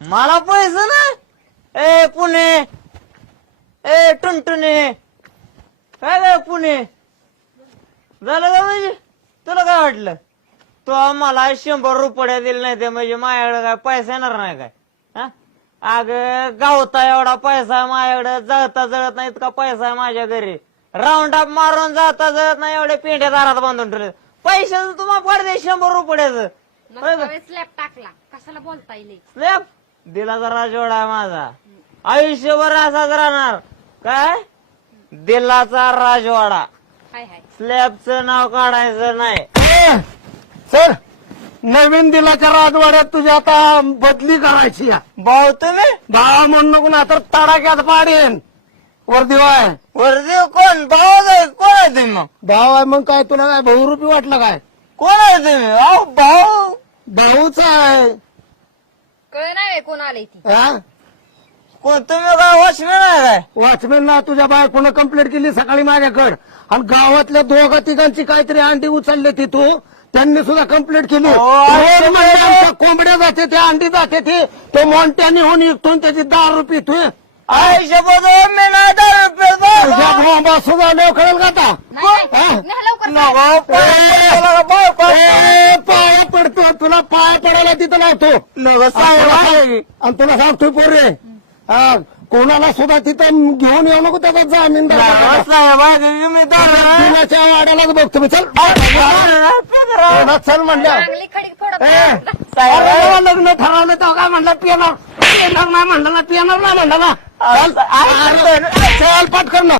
मला पैसे ना ए पुणे ए टुनटुने काय ग पुणे झालं का म्हणजे तुला काय वाटलं तो मला 100 रुपये दिले नाही ते म्हणजे माझ्याकडे काय पैसा येणार नाही काय हा अग गावता एवढा पैसा माझ्याकडे जळता जळत नाही इतका पैसा आहे माझ्या घरी राऊंड अप मारून जाता जळत नाही एवढे पेंड्या दारात बांधून ठेवले पैशाचं तुम्हाला पडते 100 रुपयाचं स्लॅब टाकला कशाला बोलता येईल स्लॅब दिलाचा राजवाडा आहे माझा आयुष्यभर असाच राहणार काय दिलाचा राजवाडा हाय हाय स्लॅबचं नाव काढायचं नाही सर नवीन दिलाच्या राजवाड्यात तुझी आता बदली करायची भाऊ तुम्ही भावा म्हणून नको ना तर तडाक्यात पाडेन वर्दीवाय वर्दी कोण भाऊ आहे कोण आहे तुम्ही मग भाव आहे मग काय तुला काय बहुरूपी वाटलं काय कोण आहे तुम्ही अहो भाऊ भाऊच आहे कळ नाही कोण आलंय ती हा कोण तुम्ही काय वॉचमॅन आहे काय वॉचमॅन ना तुझ्या बायकोनं कंप्लेंट केली सकाळी माझ्याकडे आणि गावातल्या दोघा तिघांची काहीतरी अंडी उचलली ती तू त्यांनी सुद्धा कंप्लेंट केली रोज म्हणजे आमच्या कोंबड्या जाते ते अंडी जाते ती तो मोंट्याने होऊन विकतो आणि त्याची 10 रुपये तू आयुष्यभर मी नाही 10 रुपये तुझ्या बोंबा सुद्धा लेव कळेल का आता नाही न्या लवकर नको, पाया पडतो तुला पाया पडायला तिथं लावतो नको साहेब आणि तुला सांगतोय पोरे हा कोणाला सुद्धा तिथं घेऊन येऊ नको त्याचा जामीन साहेब मी दिलाच्या वाड्यालाच बघतो मी चल चल म्हणल्या चांगली खडी फोडत अरे लग्न ठरवलं तेव्हा काय म्हणलं पिणार नाही म्हणलं ना पिणार नाही म्हणलं ना चल पटकन ना